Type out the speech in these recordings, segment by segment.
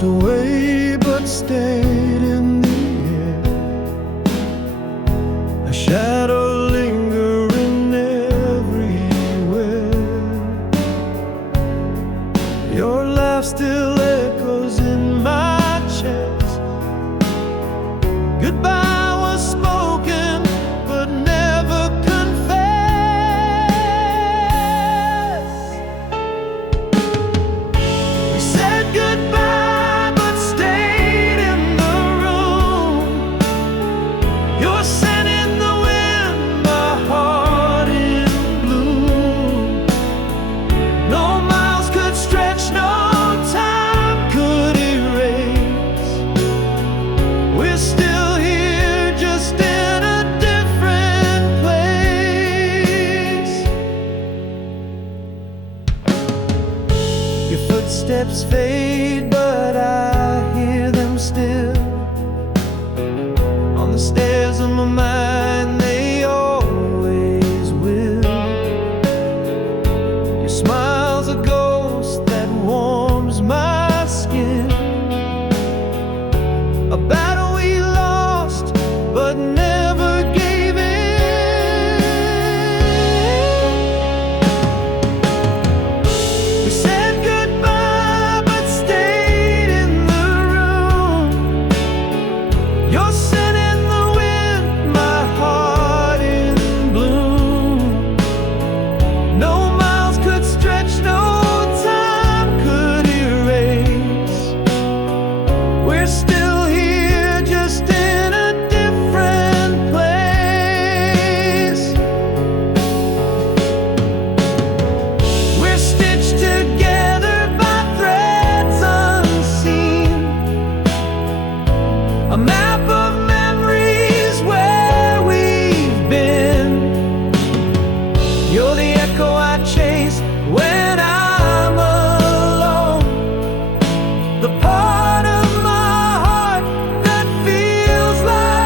slipped away but stayed in the air. A shadow lingering everywhere. Your laugh still echoes in my chest. Goodbye was spoken but never confessed. We said goodbye but stayed in the room. Your scent in the wind, my heart in bloom. No miles could stretch, no time could erase. We're still here, just in a different place. Your footsteps fade, but I hear them still. On the stairs of my mind, they always will. Your smile's a ghost that warms my skin. A battle we lost, but never gave in. We said goodbye, but stayed in the room. Your scent in the wind, my heart in bloom. No miles could stretch, no time could erase. We're still here, just in a different place. We're stitched together by threads unseen. A map of memories where we've been. You're the echo I chase when I'm alone. The part of my heart that feels like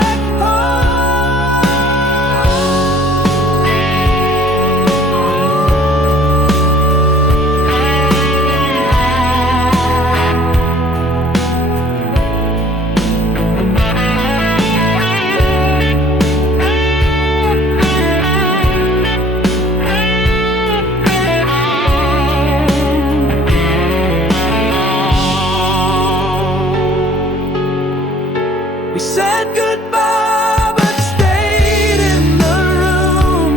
we said goodbye but stayed in the room.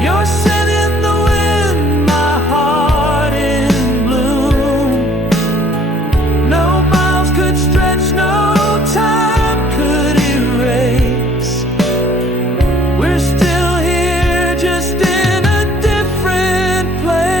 Your scent in the wind, my heart in bloom. No miles could stretch, no time could erase. We're still here, just in a different place.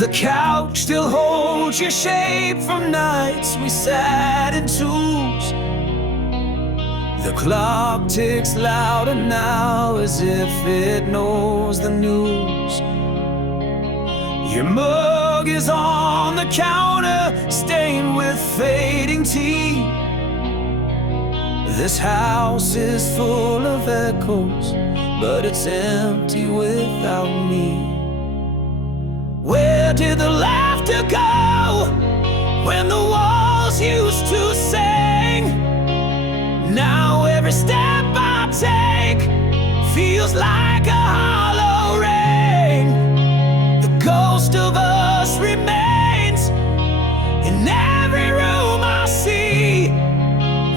The couch still holds your shape from nights we sat in twos. The clock ticks louder now, as if it knows the news. Your mug is on the counter, stained with fading tea. This house is full of echoes, but it's empty without me. Where did the laughter go when the walls used to sing? Now every step I take feels like a hollow ring. The ghost of us remains in every room I see.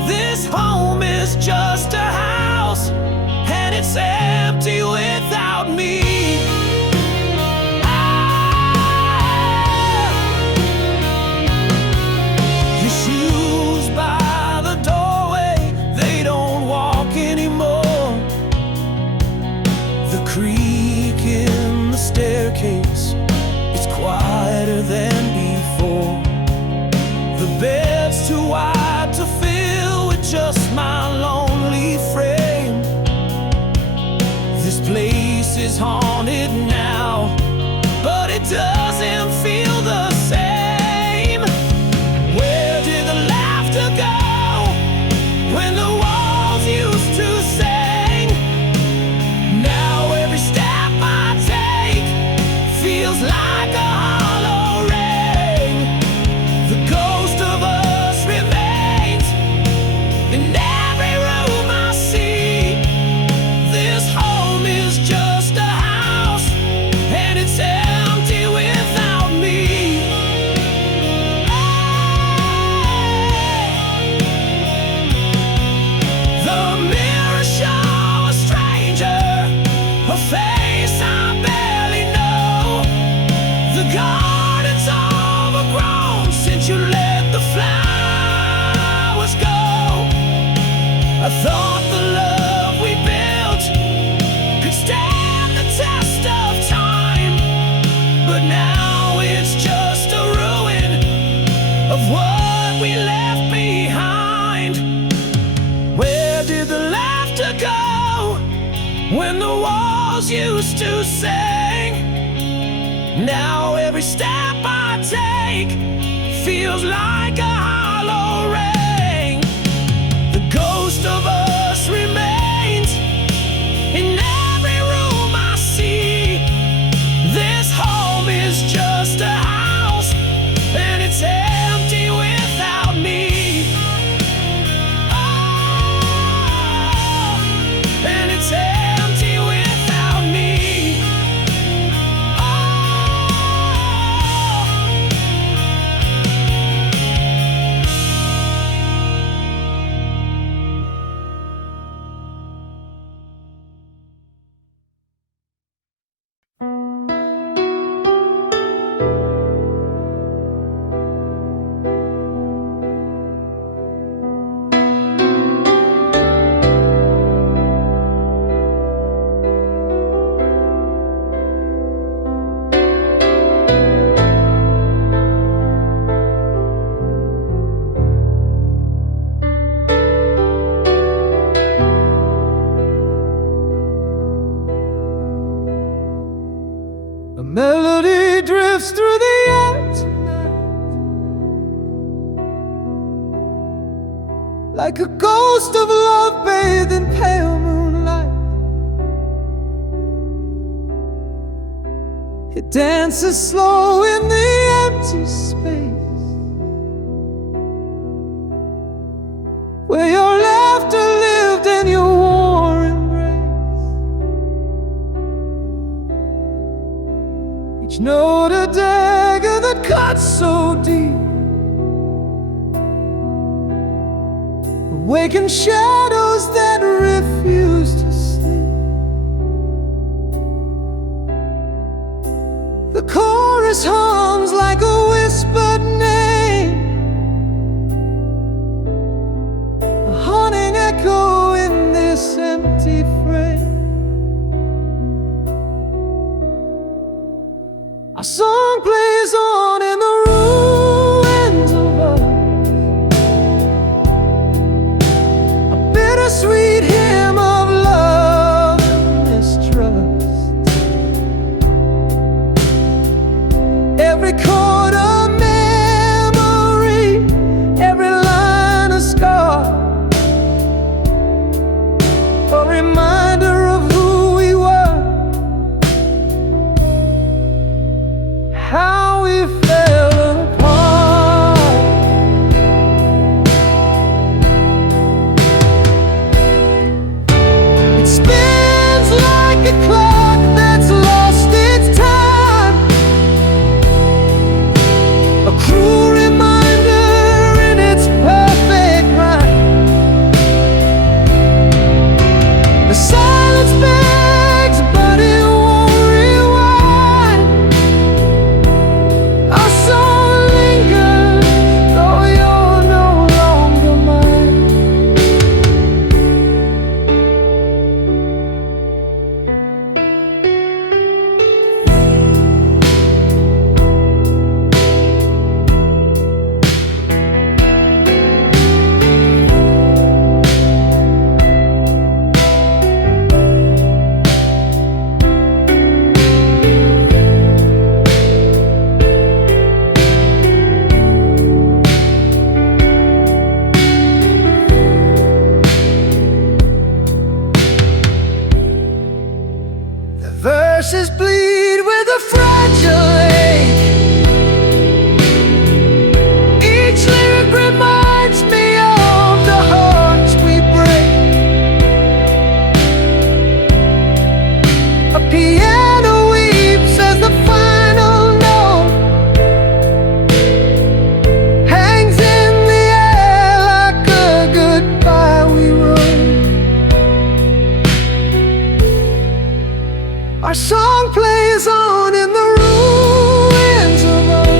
This home is just a house, and it's empty without me. Your shoes by the doorway, they don't walk anymore. The creak thought the love we built could stand the test of time, but now it's just a ruin of what we left behind. Where did the laughter go when the walls used to sing? Now every step I take feels like a hollow ring. The ghost of us remains in every room I see. This home is just a house, and it's empty without me. Oh, and it's empty without me. A melody drifts through the air tonight, like a ghost of love bathed in pale moonlight. It dances slow in the empty space where your laughter lived and your warm embrace. Each note a dagger that cuts so deep, awaken shadows that refuse to sleep. The chorus hums like a whispered name, a haunting echo in this empty frame. Our song plays on in the ruins of us, a bittersweet hymn of love and mistrust. Every chord a memory, every line a scar, a reminder of who we were, how we fell apart. It spins like a clock that's lost its time, a cruel reminder in its perfect rhyme. The silence begs, but it won't rewind. Our soul lingers, though you're no longer mine. The verses bleed with a fragile ache. Each lyric reminds me of the hearts we break. A piano weeps as the final note hangs in the air like a goodbye we wrote. Our song plays on in the ruins of us,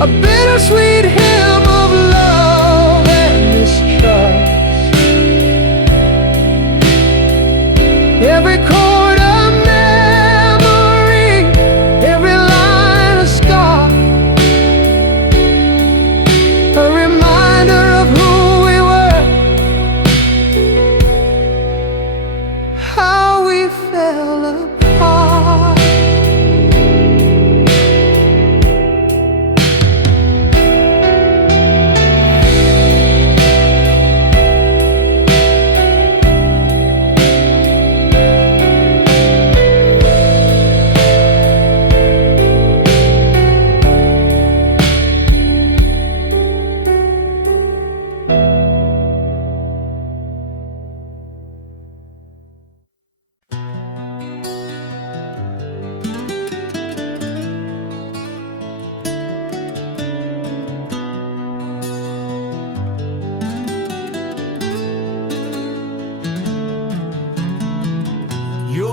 a bittersweet hymn of love and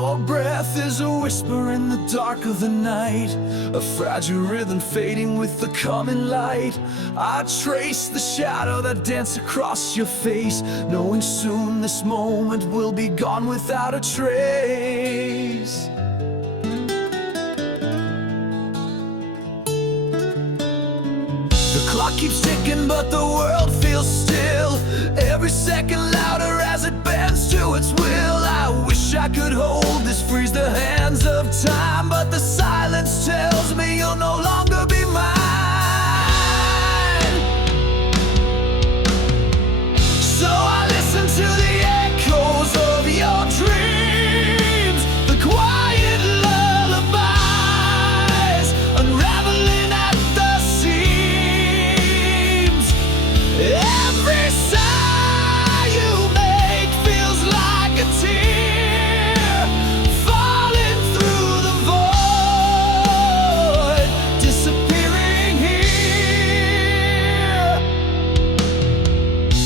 Your breath is a whisper in the dark of the night, a fragile rhythm fading with the coming light. I trace the shadow that danced across your face, knowing soon this moment will be gone without a trace. The clock keeps ticking, but the world feels still, every second louder as it bends to its will. I wish I could hold this, freeze the hands of time, but the silence tells me you'll no longer be mine. So I listen to the echoes of your dreams, the quiet lullabies unraveling at the seams. Every sigh you make feels like a tear falling through the void, disappearing here.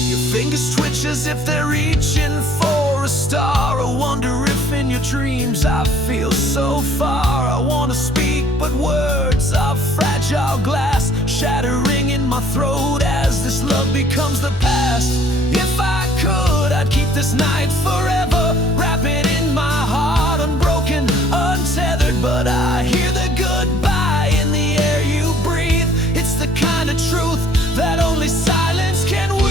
Your fingers twitch as if they're reaching for a star. I wonder if in your dreams I feel so far. I wanna speak, but words are fragile glass, shattering in my throat as this love becomes the past. If I could, I'd keep this night forever, wrap it in my heart, unbroken, untethered. But I hear the goodbye in the air you breathe. It's the kind of truth that only silence can weave.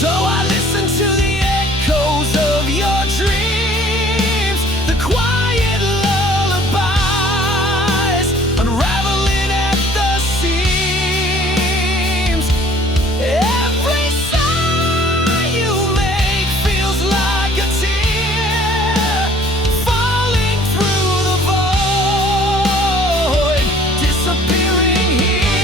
So I listen to the echoes of your dreams, the quiet lullabies unraveling at the seams. Every sigh you make feels like a tear falling through the void, disappearing here.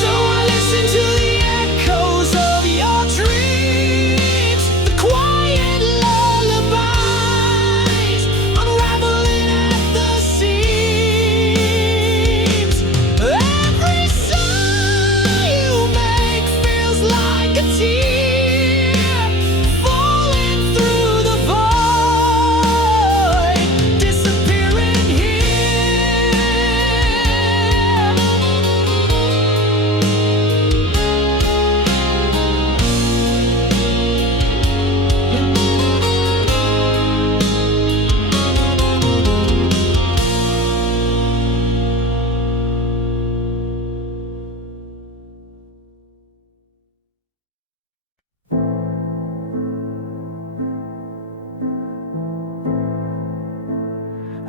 So I listen to the echoes of your dreams, the quiet lullabies unraveling at the seams. Every sigh you make feels like a tear falling through the void, disappearing here.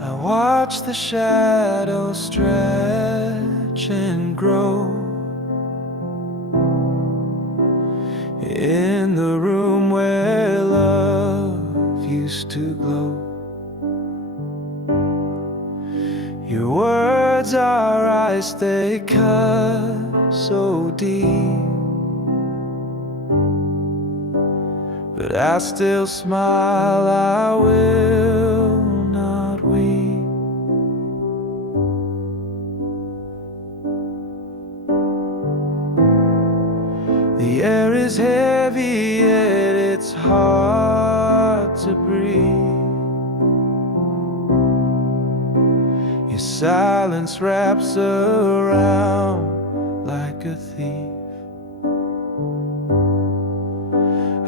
I watch the shadows stretch and grow in the room where love used to glow. Your words are ice, they cut so deep, but I still smile, I will not weep. The air is heavy, yet it's hard to breathe. Your silence wraps around like a thief.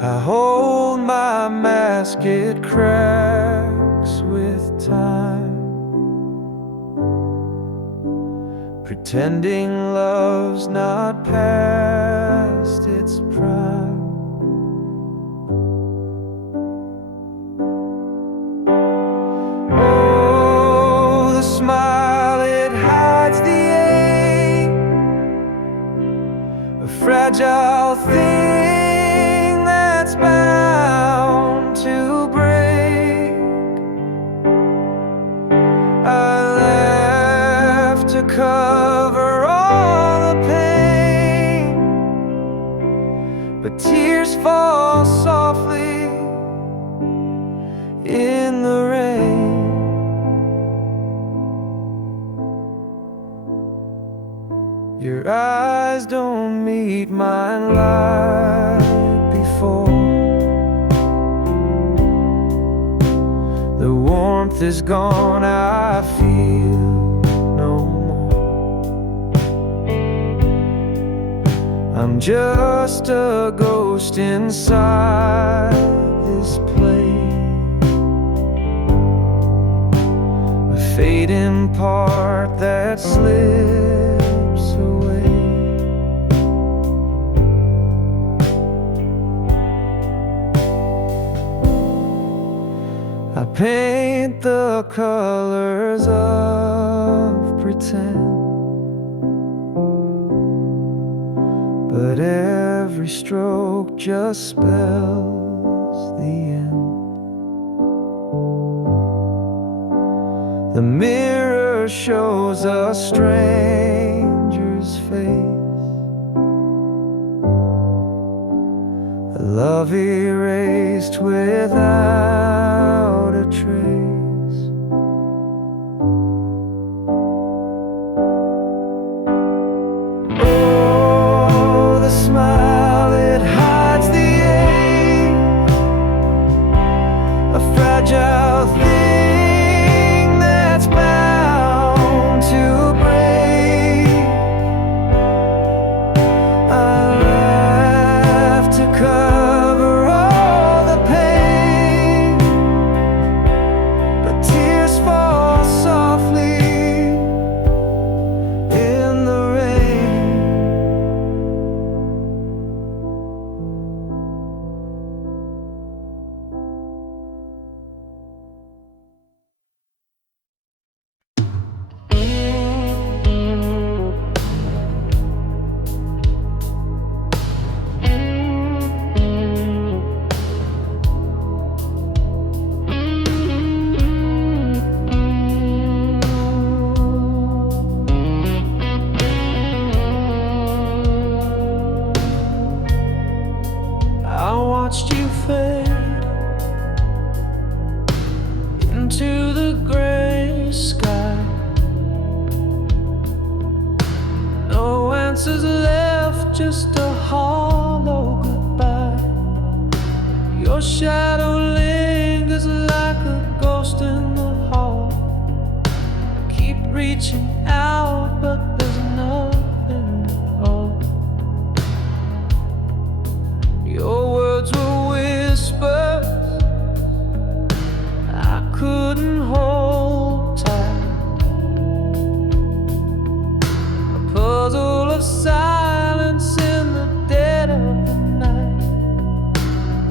I hold my mask, it cracks with time, pretending love's not past its prime. Oh, the smile, it hides the ache, a fragile thing that's bound to break. cover all the pain, but tears fall softly in the rain. Your eyes don't meet mine like before. The warmth is gone, I feel no more. I'm just a ghost inside this place, a fading part that slips away. I paint the colors of pretend, but every stroke just spells the end. The mirror shows a stranger's face, a love erased without a trace. Oh, the smile, it hides the ache, a fragile thing that's bound to break. I laugh to cover all the pain, but tears fall softly in the rain. I watched you fade into the gray sky. No answers left, just a hollow goodbye. Your shadow lingers like a ghost in the hall. I keep reaching out, but there's nothing at all. Your words were whispers I couldn't hold tight, a puzzle of silence in the dead of the night.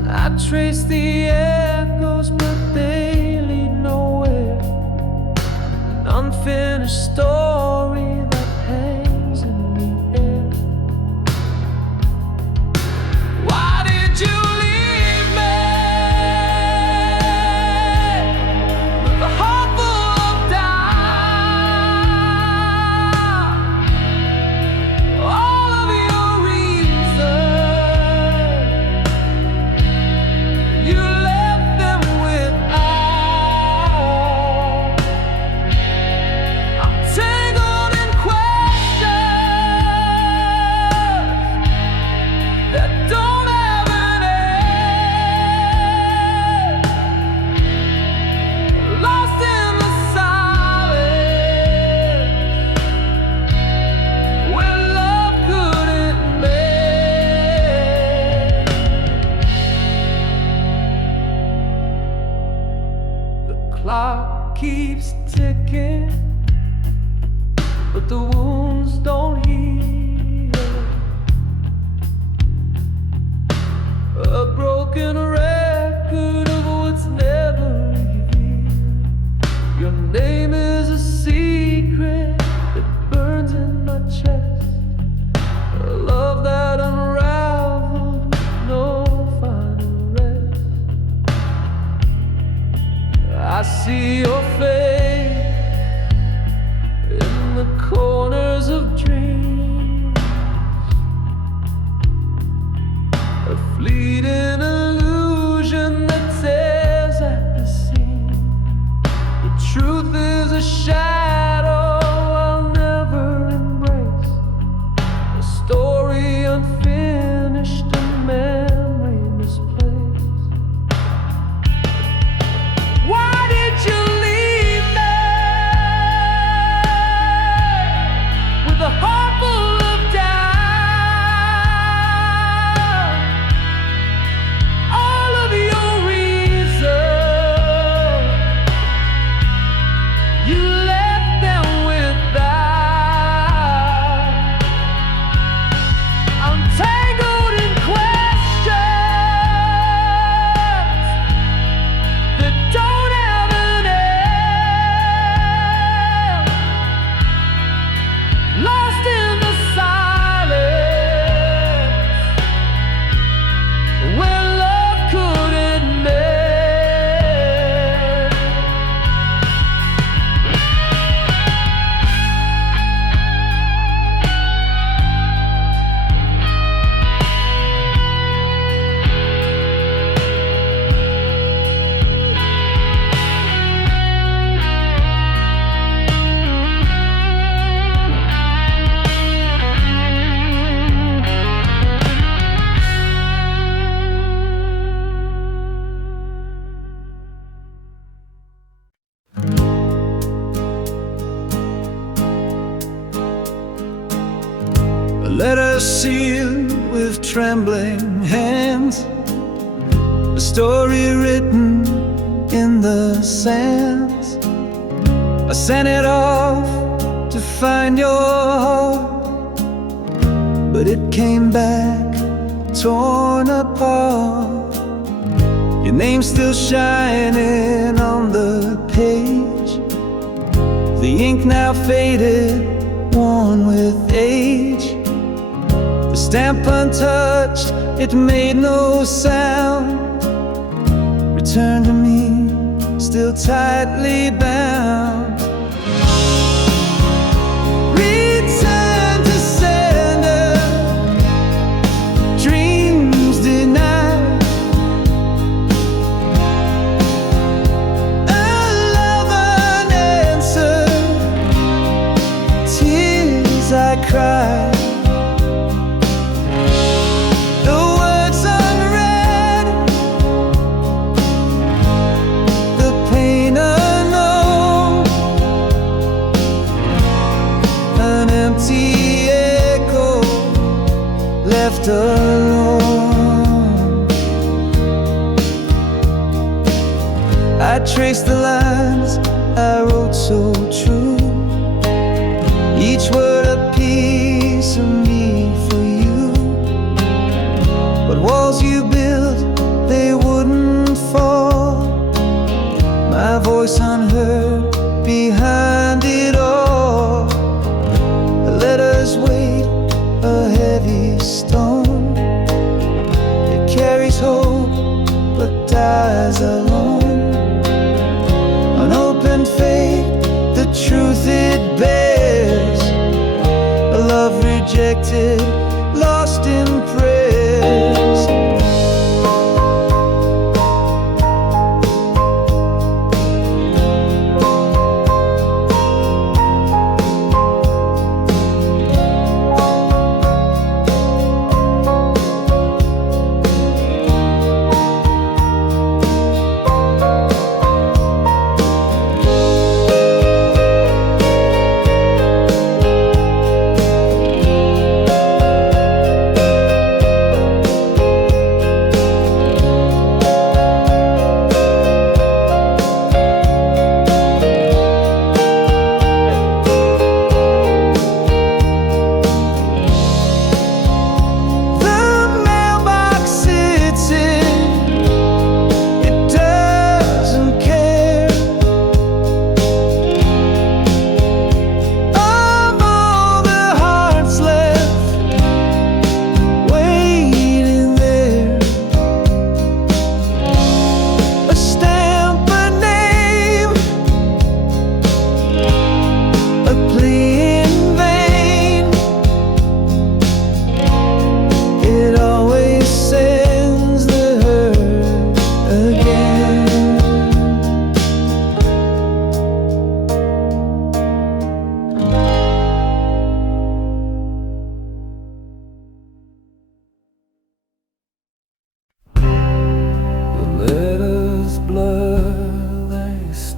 I trace the echoes, but they lead nowhere, an unfinished story that hangs in the air. Why did you leave me with a heart full of doubt? All of your reasons, you left them without. I'm tangled in questions that don't have an end, lost in the silence where love couldn't mend. The clock keeps ticking, but the wounds don't heal. A broken record of what's never revealed. Your name is a secret that burns in my chest, a love that unraveled with no final rest. I see your face in the cold fleeting illusion that tears at the seam. The truth is a shadow I'll never embrace, a story unfinished, a memory misplaced. Why did you leave me with a heart full of doubt? All of your reasons, you left them without. I'm tangled in questions that don't have an end, lost in the silence where love couldn't mend. A letter sealed with trembling hands, a story written in the sands. I sent it off to find your heart, but it came back torn apart. Your name's still shining on the page, the ink now faded, worn with age. The stamp untouched, it made no sound. Return to me, still tightly bound. Return to sender, dreams denied. A love unanswered, tears I cried. The words unread, the pain unknown, an empty echo left alone. I traced the lines I wrote so true, each word a piece of me for you. But walls you built, they wouldn't fall, my voice unheard behind it all. The letters weight a heavy stone, it carries hope but dies alone. Unopened fate, the truth it bears, a love rejected, lost in prayers.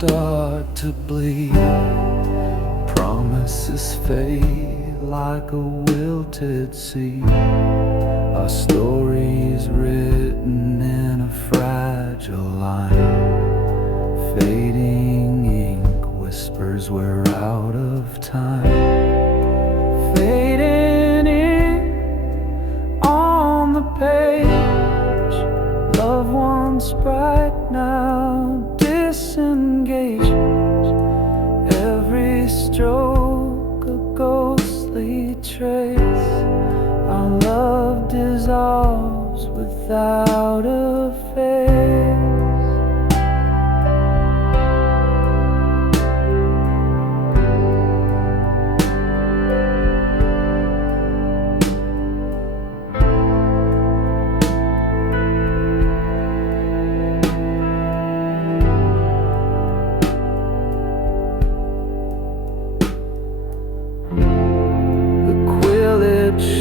start to bleed. Promises fade like a wilted seed. Our story's written in a fragile line. Fading ink whispers we're out of time. Fading ink on the page. Love once bright, now disengaged. Every stroke a ghostly trace. Our love dissolves without a face.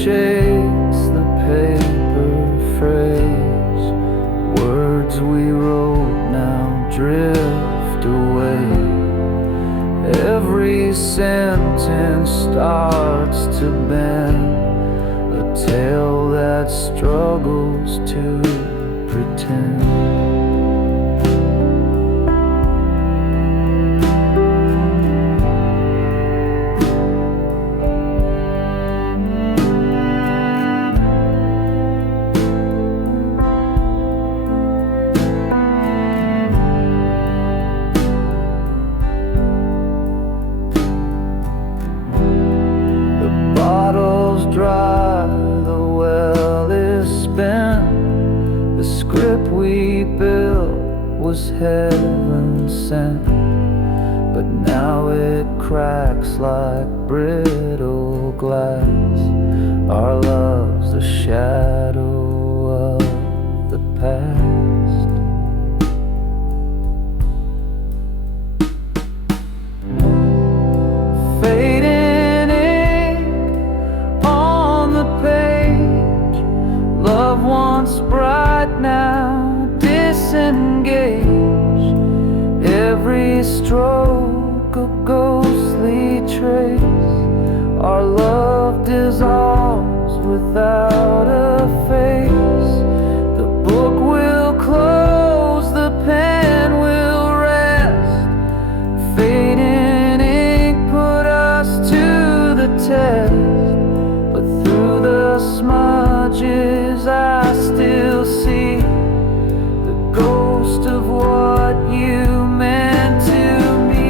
Shakes the paper phrase. Words we wrote now drift away. Every sentence starts to bend, a tale that struggles to pretend. Dry, the well is spent. The script we built was heaven sent, but now it cracks like brittle glass. Our love's a shadow of the past. Fading love once bright, now disengaged. Every stroke a ghostly trace. Our love dissolves without a face. The book will close, the pen will rest. Fading ink put us to the test, but through the smudges I still see the ghost of what you meant to me.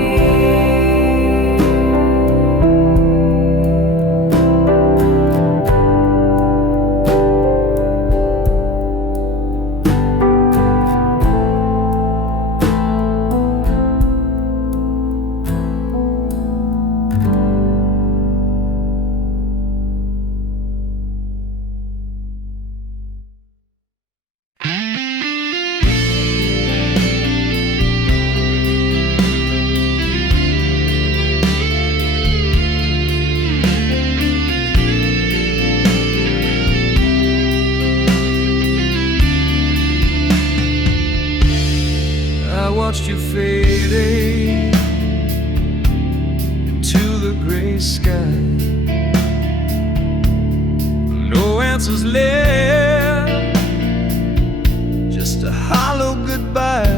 Watched you fading into the gray sky. No answers left, just a hollow goodbye.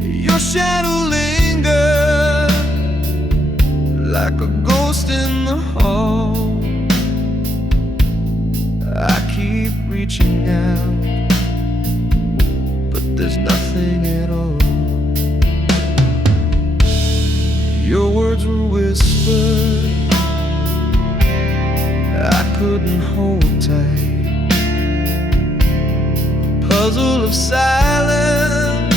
Your shadow lingered like a ghost in the hall. I keep reaching out, there's nothing at all. Your words were whispered, I couldn't hold tight. A puzzle of silence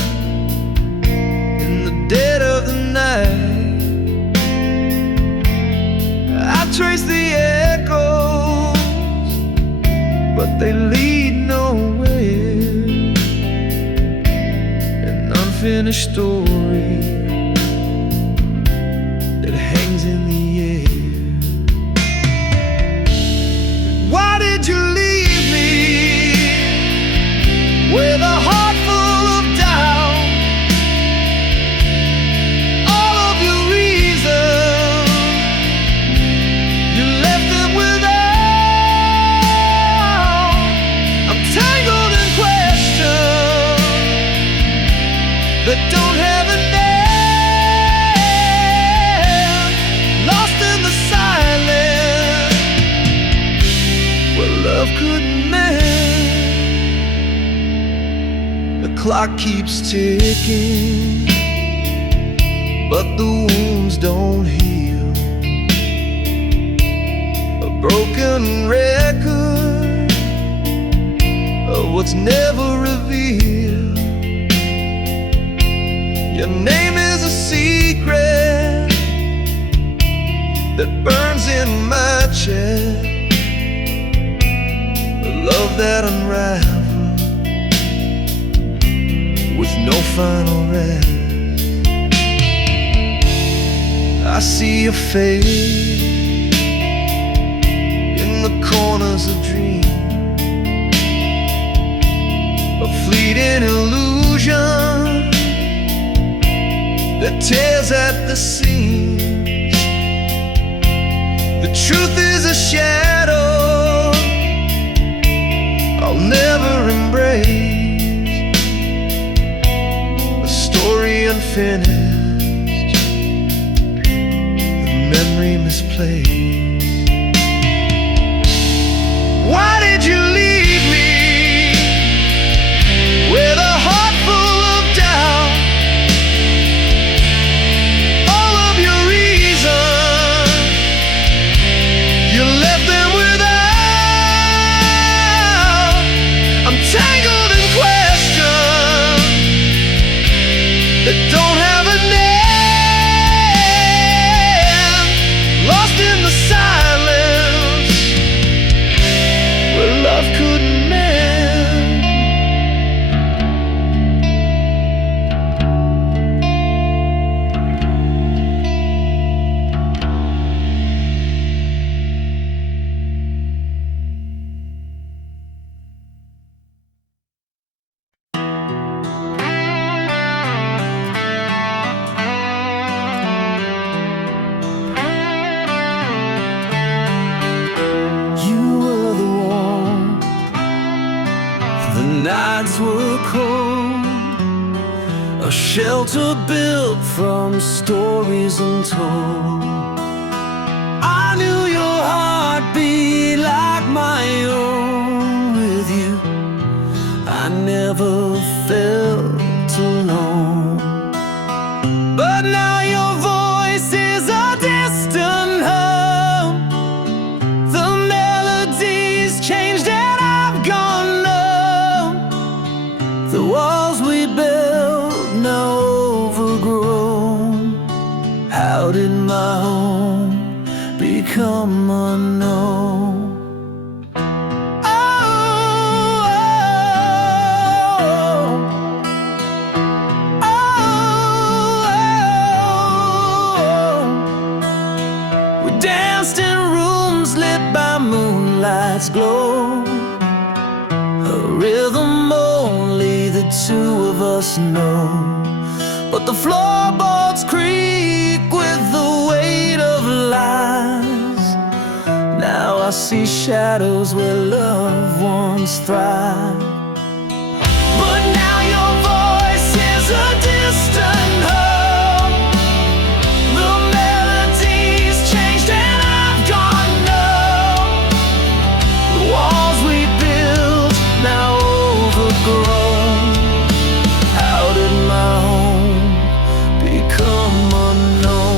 in the dead of the night. I trace the echoes, but they lead nowhere. Unfinished story that hangs in the air. Why did you leave me with a heart full of doubt? love couldn't mend. The clock keeps ticking, but the wounds don't heal. A broken record of what's never revealed. Your name is a secret that burns in my chest, a love that unravels with no final rest. I see your face in the corners of dreams, a fleeting illusion that tears at the seams. The truth is a shadow I'll never embrace, a story unfinished, the memory misplaced. Why did you leave me with a heart full of doubt? All of your reasons, you left them without. I'm tangled in questions that don't have a name, lost in the silence where love couldn't mend. You were the warmth, the nights were cold, a shelter built from stories untold. I knew your heart beat like my own. With you, I never felt alone. But now your voice is a distant hum. The melody's changed and I've gone numb. The walls we built now overgrown. How did my home become unknown? We danced in rooms lit by moonlight's glow, a rhythm only the two of us know. But the floorboards creak with the weight of lies. Now I see shadows where love once thrived. But now your voice is a distant hum. The melody's changed and I've gone numb. The walls we built now overgrown. How did my home become unknown?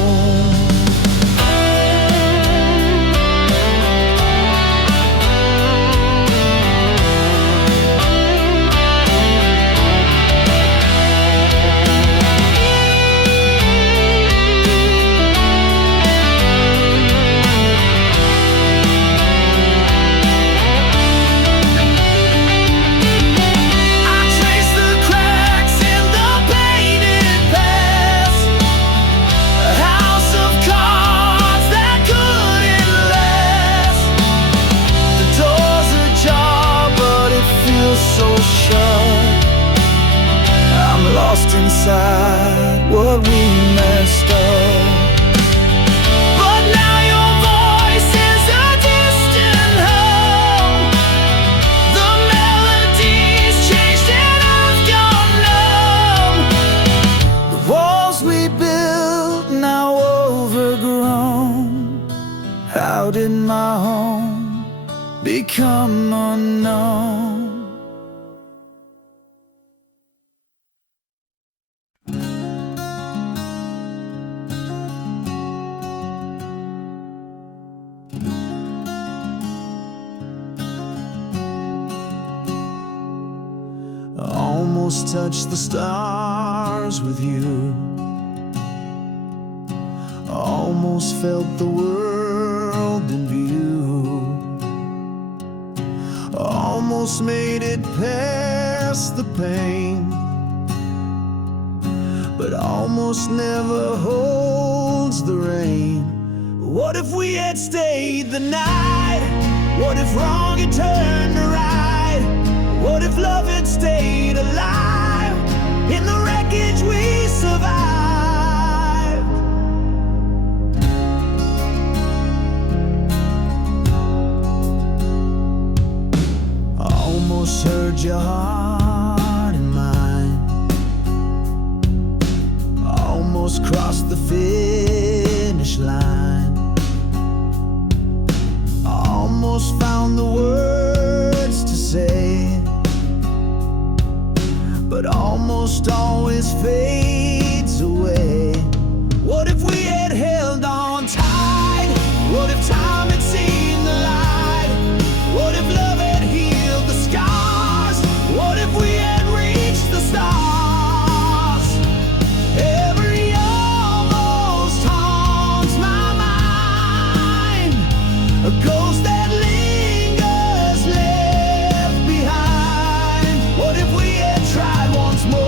become unknown. Almost touched the stars with you, almost felt the world in view, almost made it past the pain, but almost never holds the rain. What if we had stayed the night? What if wrong had turned to right? What if love had stayed alive? In the wreckage we survived. I almost heard your heart in mine, I almost crossed the finish line, I almost found the words to say, but almost always fades away. What if we had held on tight? What if time had seen the light? What if love had healed the scars? What if we had reached the stars? Every almost haunts my mind, a ghost that lingers left behind. What if we had tried once more?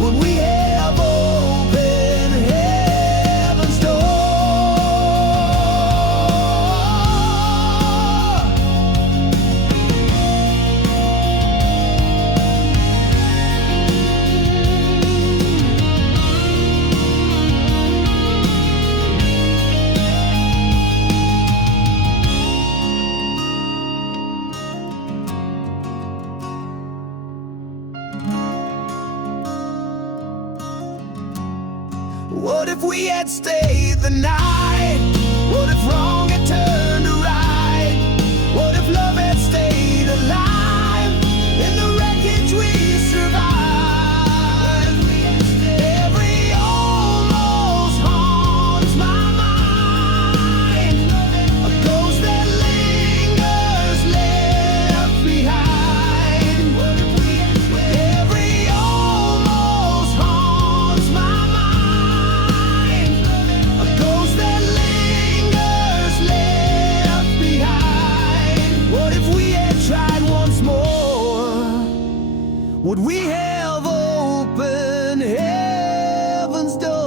Would we have opened heaven's door? What if we had stayed the night? What if wrong had turned to right? What if love had stayed alive? In the wreckage we survived. Every almost haunts my mind, a ghost that lingers left behind. Every almost haunts my mind, a ghost that lingers left behind. What if we had tried once more? Would we have opened heaven's door?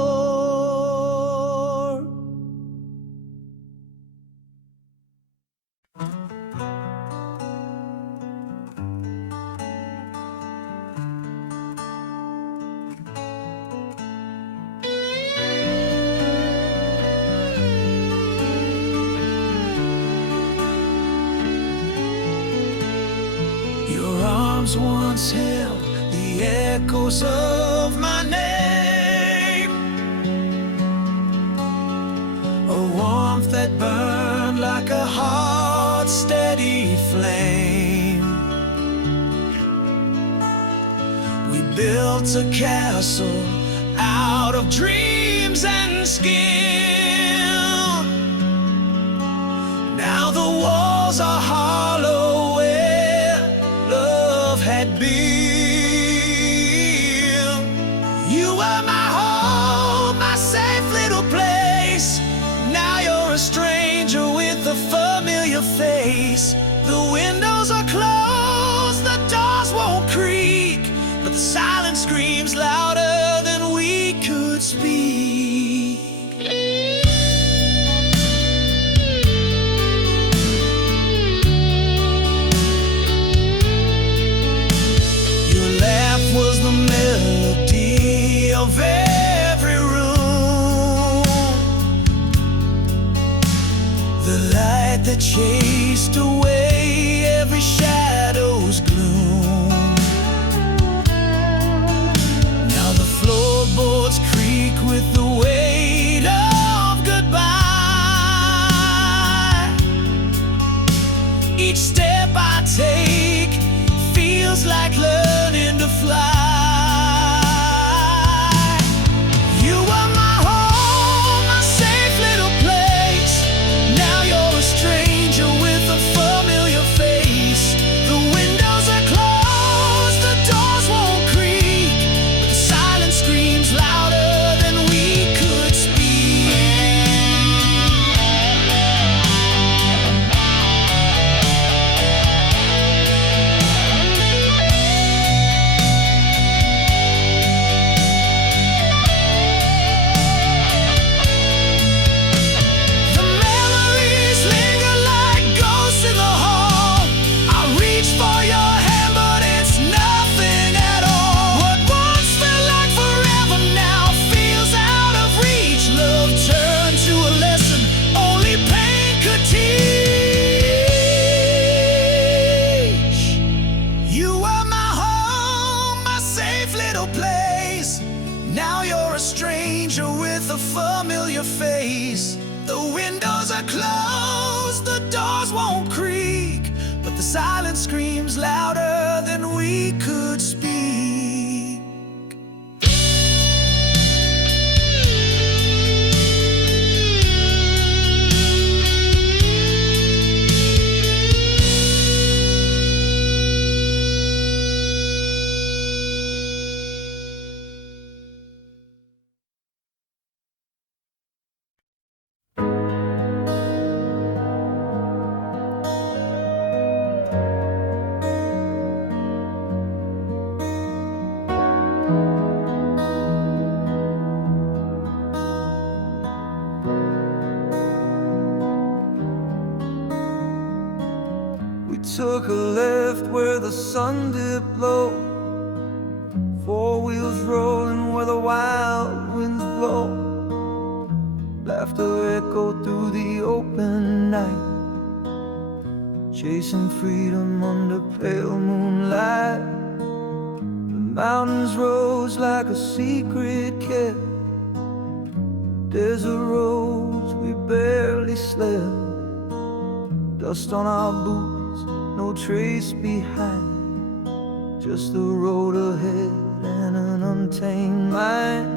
Your arms once held the echoes of my name, a warmth that burned like a hot, steady flame. We built a castle out of dreams and skin. Now the walls are hollow where love had been. You were my home, my safe little place. Now you're a stranger with a familiar face. The windows are closed, the doors won't creak, but the silence screams louder than we could speak. Your laugh was the melody of every room, the light that chased away every shadow's gloom. Now the Each step I take feels like learning to fly. You were my home, my safe little place. Now you're a stranger with a familiar face. The windows are closed, the doors won't creak, but the silence screams louder than we could speak. The memories linger like ghosts in the hall. I reach for your hand, but it's nothing at all. What once felt like forever now feels out of reach. Love turned to a lesson only pain could teach. You were my home, my safe little place. Now you're a stranger with a familiar face. The windows are closed, the doors won't creak, but the silence screams louder than we could speak. We took a left where the sun dipped low, four wheels rolling where the wild winds blow. Laughter echoed through the open night, chasing freedom under pale moonlight. The mountains rose like a secret kept, desert roads we barely slept. Dust on our boots, no trace behind, just the road ahead and an untamed mind.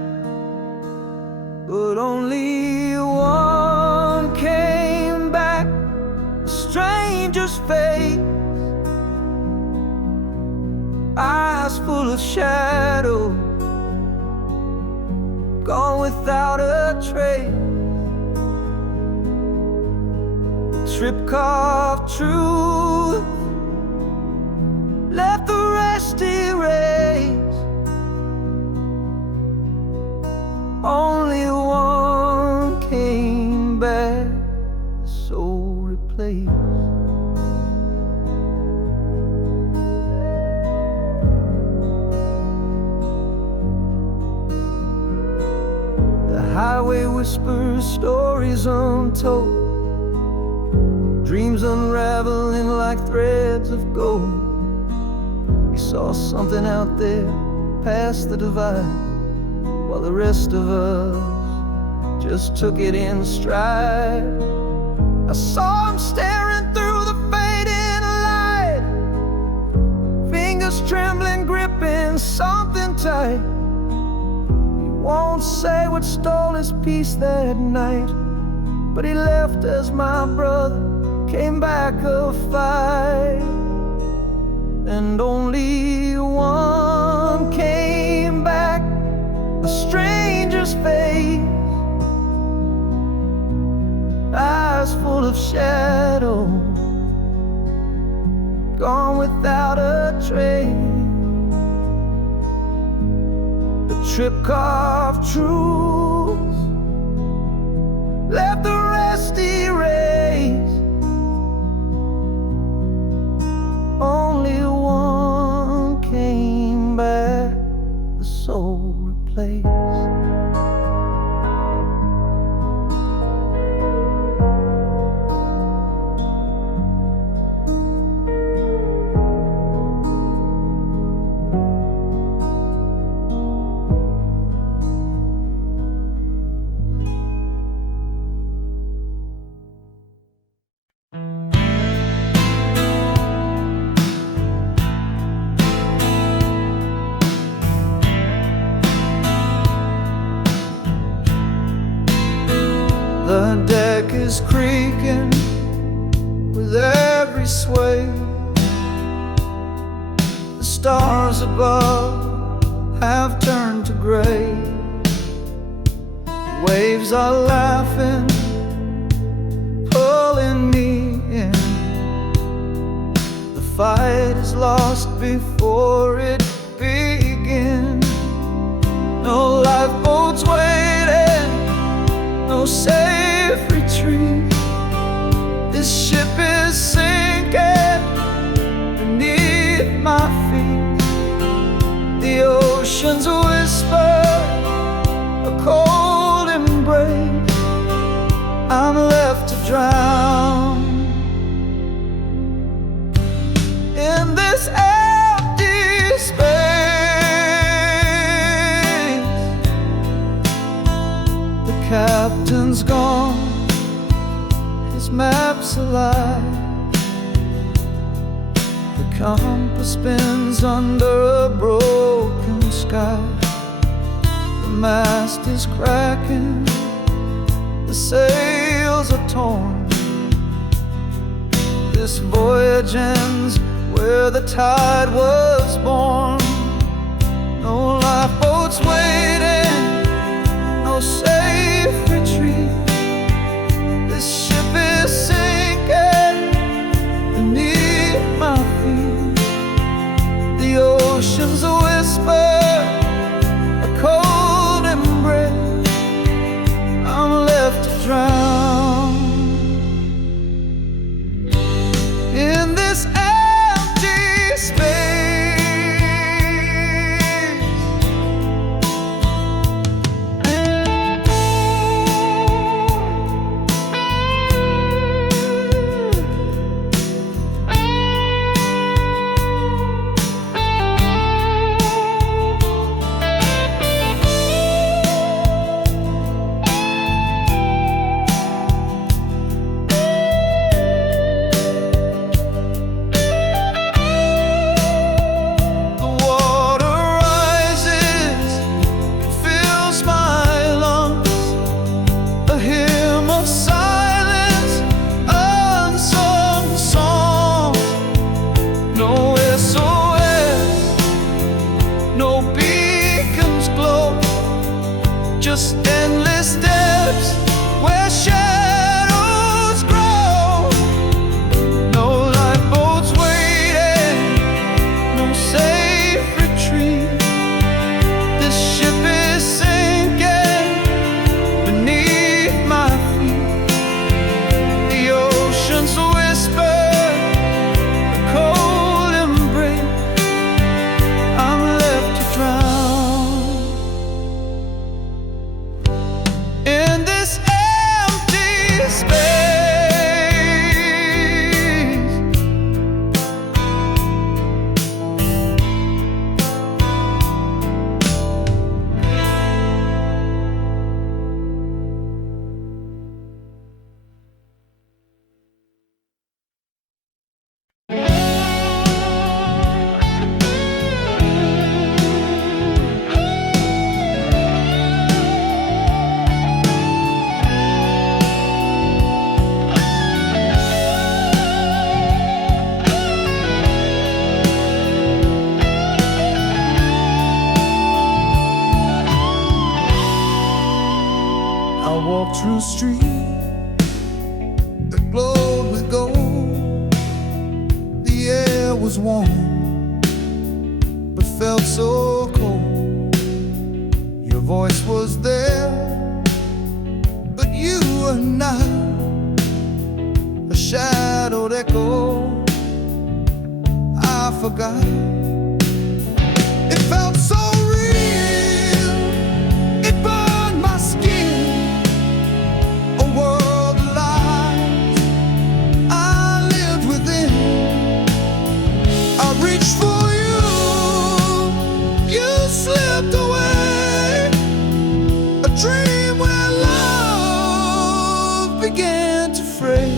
But only one came back, a stranger's face, eyes full of shadow, gone without a trace. Trip carved truth, left the rest erased. Only one came back, the soul replaced. The highway whispers stories untold, dreams unraveling like threads of gold. We saw something out there past the divide, while the rest of us just took it in stride. I saw him staring through the fading light, fingers trembling, gripping something tight. He won't say what stole his peace that night, but he left as my brother came back a fight. And only one came back, a stranger's face, eyes full of shadow, gone without a trace. The trip carved truth, left the rest erased. Only one came back, the soul replaced. every sway. The stars above have turned to gray. Waves are laughing, pulling me in. The fight is lost before it begins. No lifeboats waiting, no safe retreat. This ship is sinking beneath my feet. The oceans whisper a cold embrace. I'm left to drown in this empty space. The captain's gone, his map's alive. The compass spins under a broken sky. The mast is cracking, the sails are torn. This voyage ends where the tide was born. No lifeboats waiting, no safe retreat. This ship is sinking beneath my feet. The oceans whisper a cold embrace. I'm left to drown in this empty space. Just endless steps where shadows grow. No lifeboats waiting, no safe retreat. This ship is sinking beneath my feet. The oceans whisper a cold embrace. I'm left to drown in this empty space. I walked through streets that glowed with gold. The air was warm, but felt so cold. Your voice was there, but you were not. A shadowed echo I forgot. It felt so real, it burned my skin. A world of lies I lived within. I reached for you, you slipped away. A dream where love began to fray.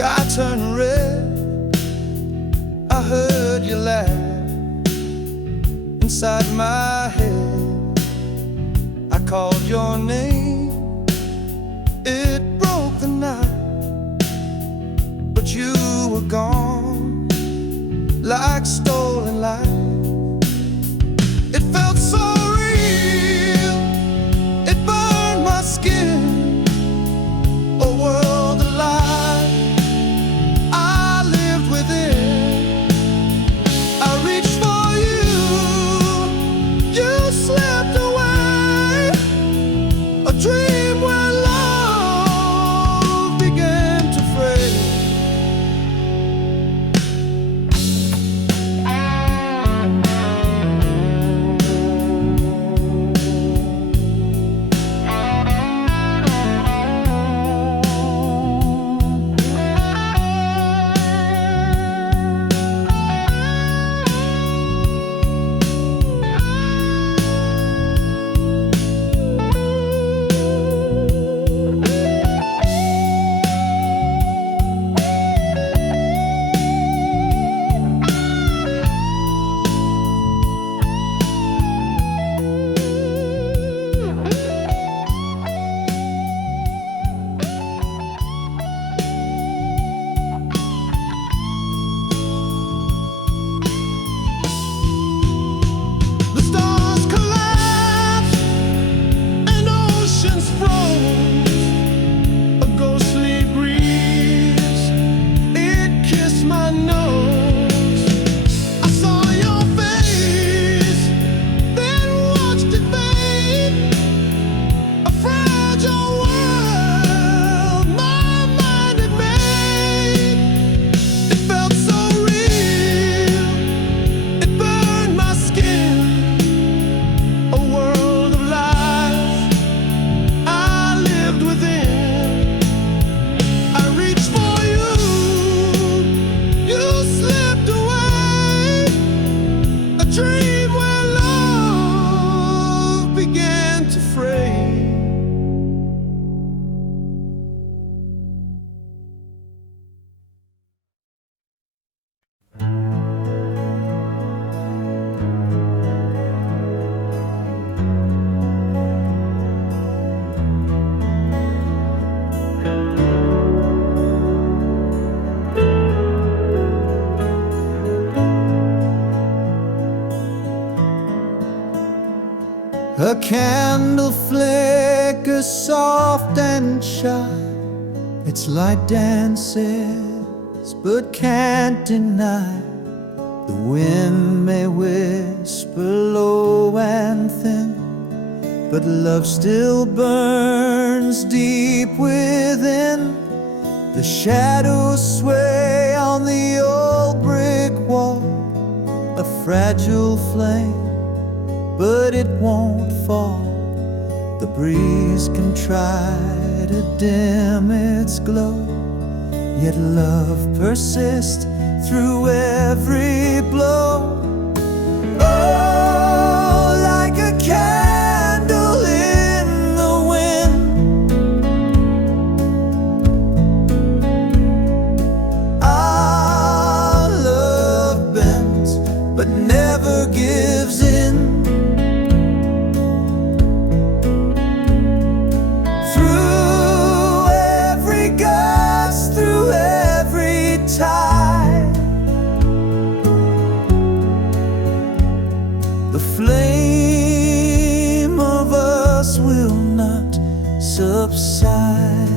sky turned red. I heard you laugh inside my head. I called your name, it broke the night, but you were gone like stolen light. It felt so real, it burned my skin. A world alive, I lived within. I reached for you, you slipped away. A dream where love began to fray. A candle flickers soft and shy. Its light dances but can't deny. The wind may whisper low and thin, but love still burns deep within. The shadows sway on the old brick wall, a fragile flame, but it won't fall. The breeze can try to dim its glow, yet love persists through every blow. Oh, like a candle in the wind, our love bends but never gives in. The flame of us will not subside.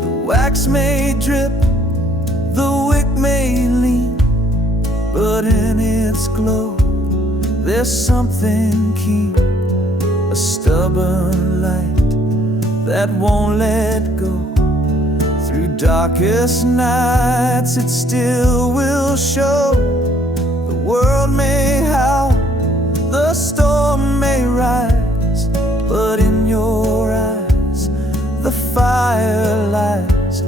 The wax may drip, the wick may lean, but in its glow there's something keen, a stubborn light that won't let go. Through darkest nights it still will show. The world may howl, the storm may rise, but in your eyes the fire lies.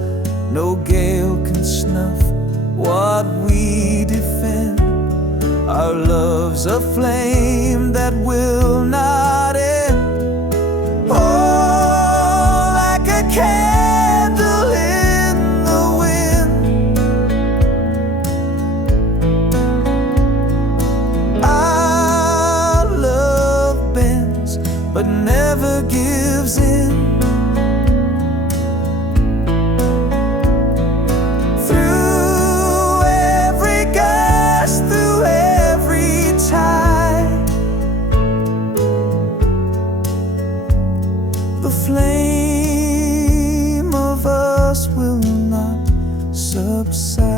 No gale can snuff what what we defend. Our love's a flame that will not end. Oh, like a candle in the wind. Our love bends but never gives in. The flame of us will not subside.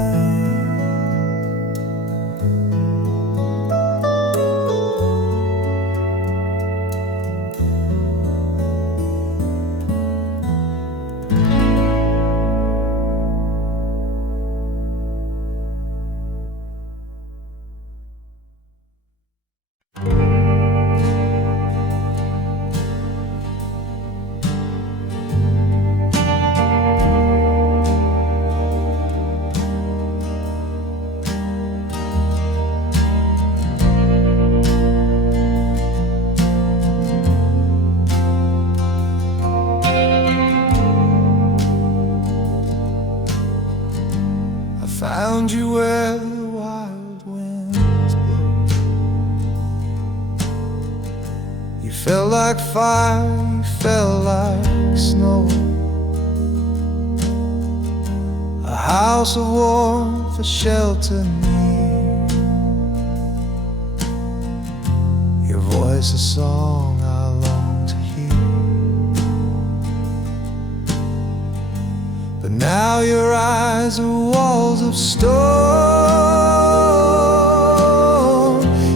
Found you where the wild winds blow. You felt like fire, you felt like snow. A house of warmth, a shelter near. Your voice a song I long to hear. But now your eyes are walls of stone.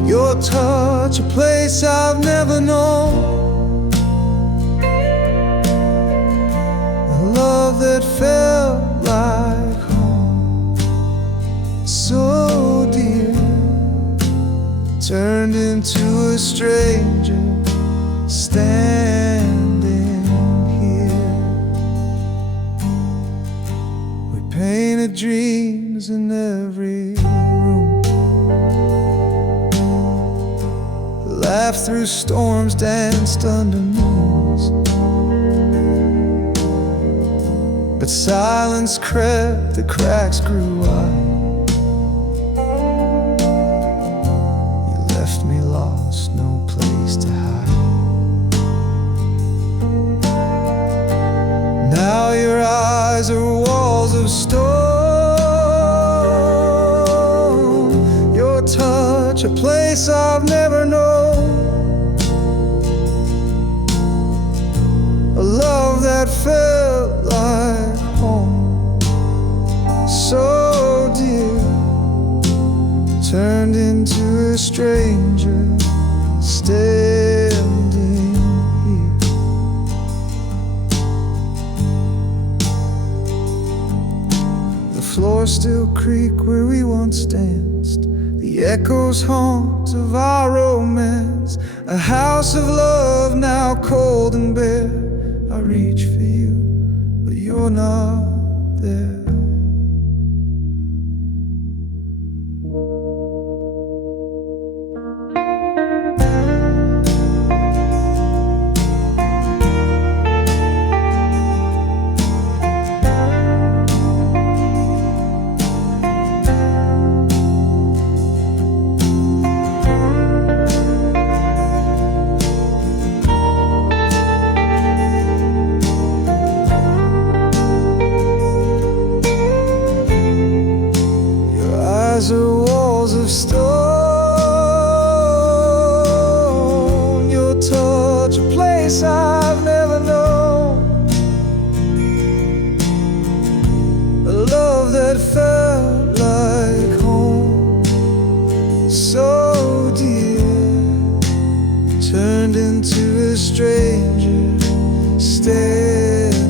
Your touch a place I've never known. A love that felt like home, so dear, turned into a stranger standing here. We painted dreams in every room, laughed through storms, danced under moons. But silence crept, the cracks grew wide. You left me lost, no place to hide. Now your eyes are walls of stone. Your touch a place I've never known. A love that felt like home, so dear, turned into a stranger standing here. The floors still creak where we once danced. The echoes haunt of our romance. A house of love now cold and bare. I reach for you, but you're not there. Eyes are walls of stone. Your touch a place I've never known. A love that felt like home, so dear, turned into a stranger standing.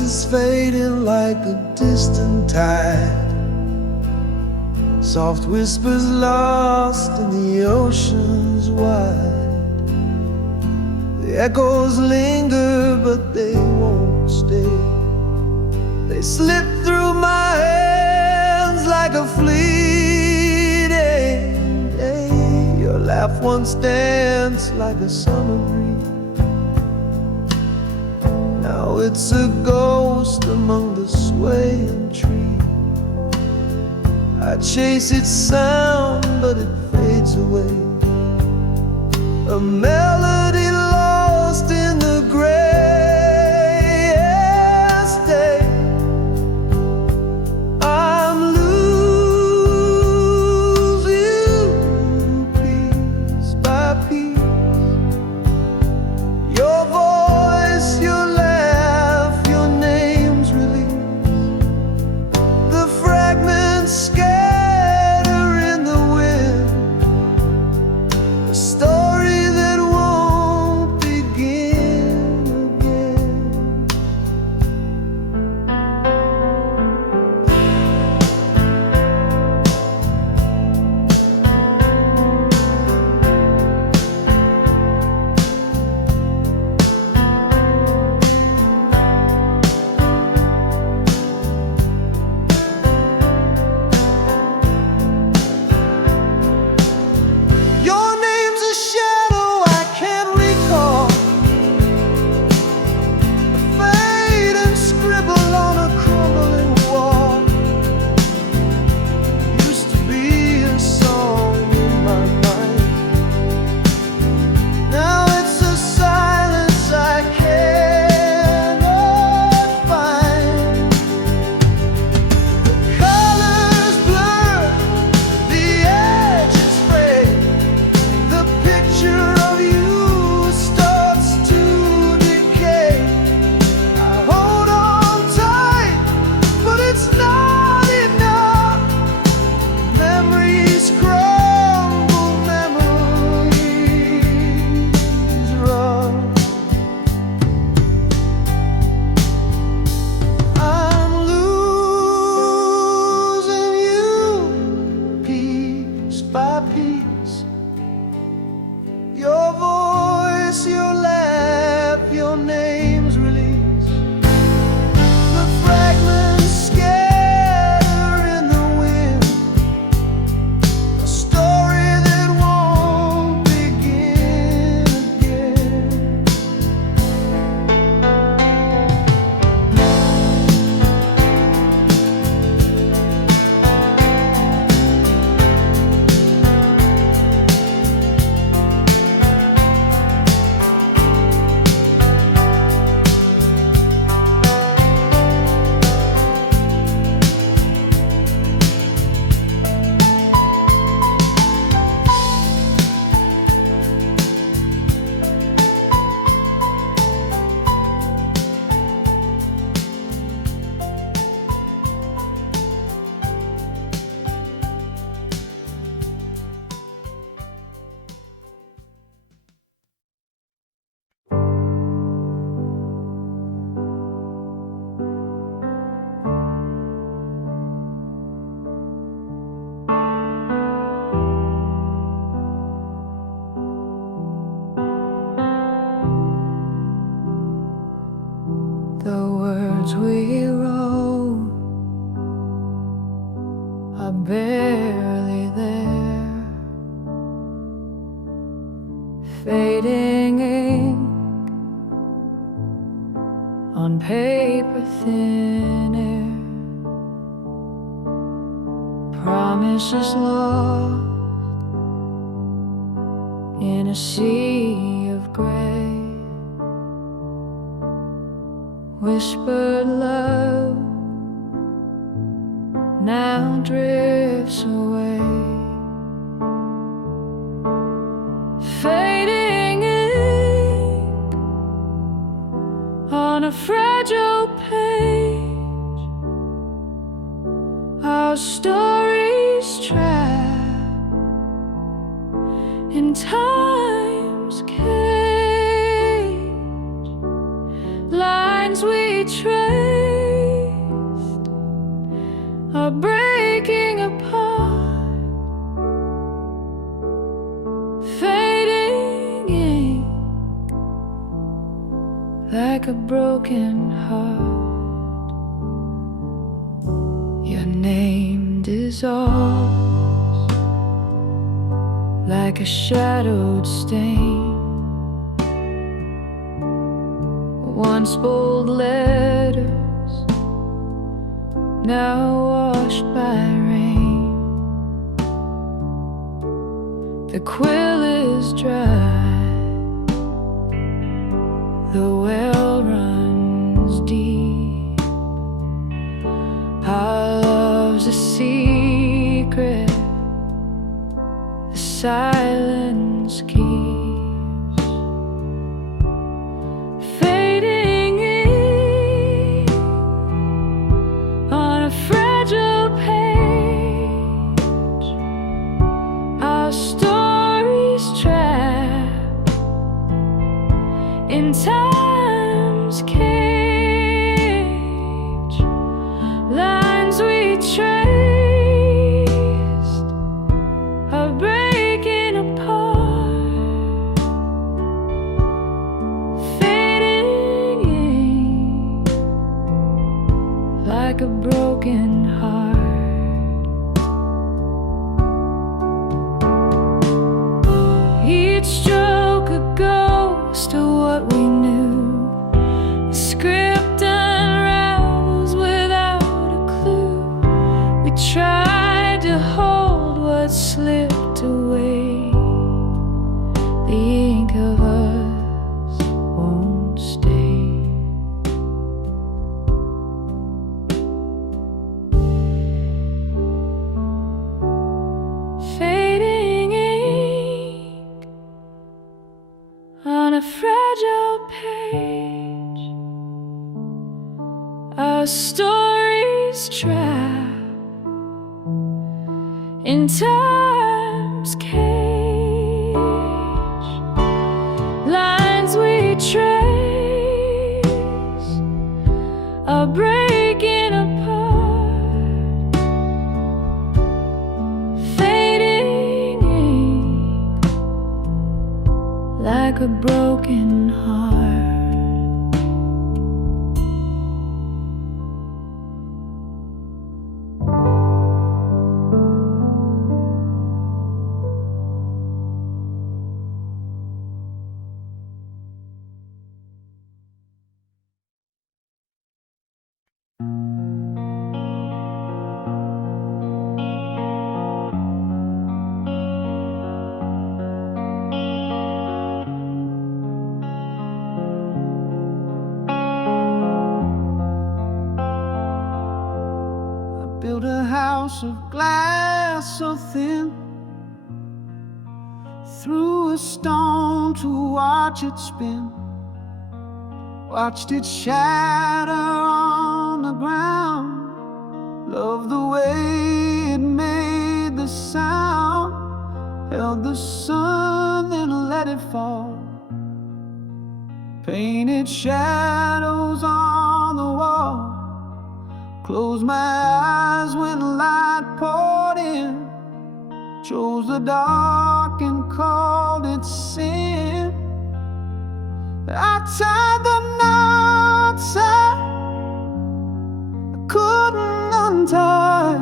voices fading like a distant tide, soft whispers lost in the oceans wide. The echoes linger but they won't stay. They slip through my hands like a fleeting day. Your laugh once danced like a summer breeze. Now it's a ghost among the swaying trees. I chase its sound, but it fades away. A melody lost in the grayest day. I'm losing piece by piece. Your voice, your laugh, your name's released. The fragments scatter in the wind. A story that won't begin again. Your name's a shadow I can't recall, a fading scribble on a crumbling wall. Used to be a song in my mind. Now it's a silence I cannot find. The colors blur, the edges fade. The picture of you starts to decay. I hold on tight, but it's not enough. Memories crumble, memories run. I'm losing you piece by piece. Your voice, your laugh, your name's released. The fragments scatter in the wind. A story that won't begin again. The words we wrote are barely there, fading ink on paper thin air, promises lost in a sea of gray. Whispered love now drifts away, fading ink on a fragile page. Our stories trapped in time's cage. Lines we trade like a broken heart. Your name dissolves like a shadowed stain. Once bold letters, now washed by rain. The quill is dry, the well runs deep. Our love's a secret, the silence keeps. Fading ink on a fragile page, our stories trapped in time's cage. Lines we traced are breaking apart. Fading ink like a broken heart. Each stroke a ghost of what we knew. The script unravels without a clue. We tried to hold what slipped away. The ink of us won't stay. Fading ink on a fragile page, our stories trapped in time's cage. Lines we trace are breaking apart. Fading ink like a broken heart. Built a house of glass so thin, threw a stone to watch it spin, watched it shatter on the ground. Loved the way it made the sound, held the sun then let it fall, painted shadows on the wall. Closed my eyes when light poured in, chose the dark and called it sin. I tied the knots I couldn't untie,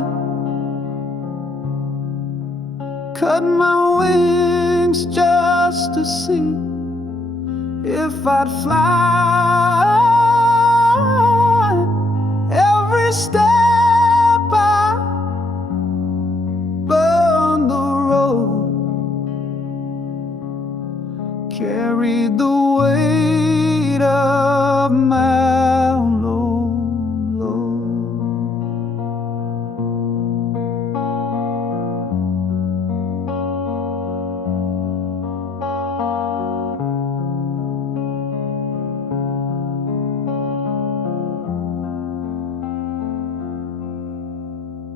cut my wings just to see if I'd fly. Every step I burned the road, carried the weight of my own load.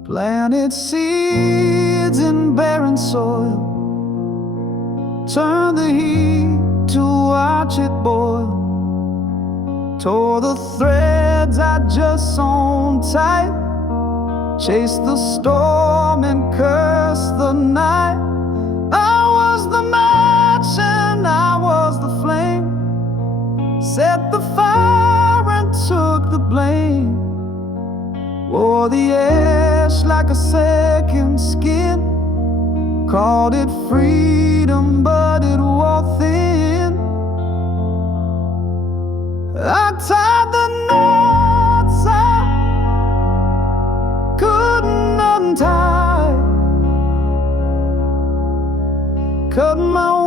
Planted seeds in barren soil, turned the heat to watch it boil, tore the threads I just sewn tight, chased the storm and cursed the night. I was the match and I was the flame, set the fire Wore the ash like a second skin, called it freedom, but it wore thin. I tied the knots I couldn't untie, cut my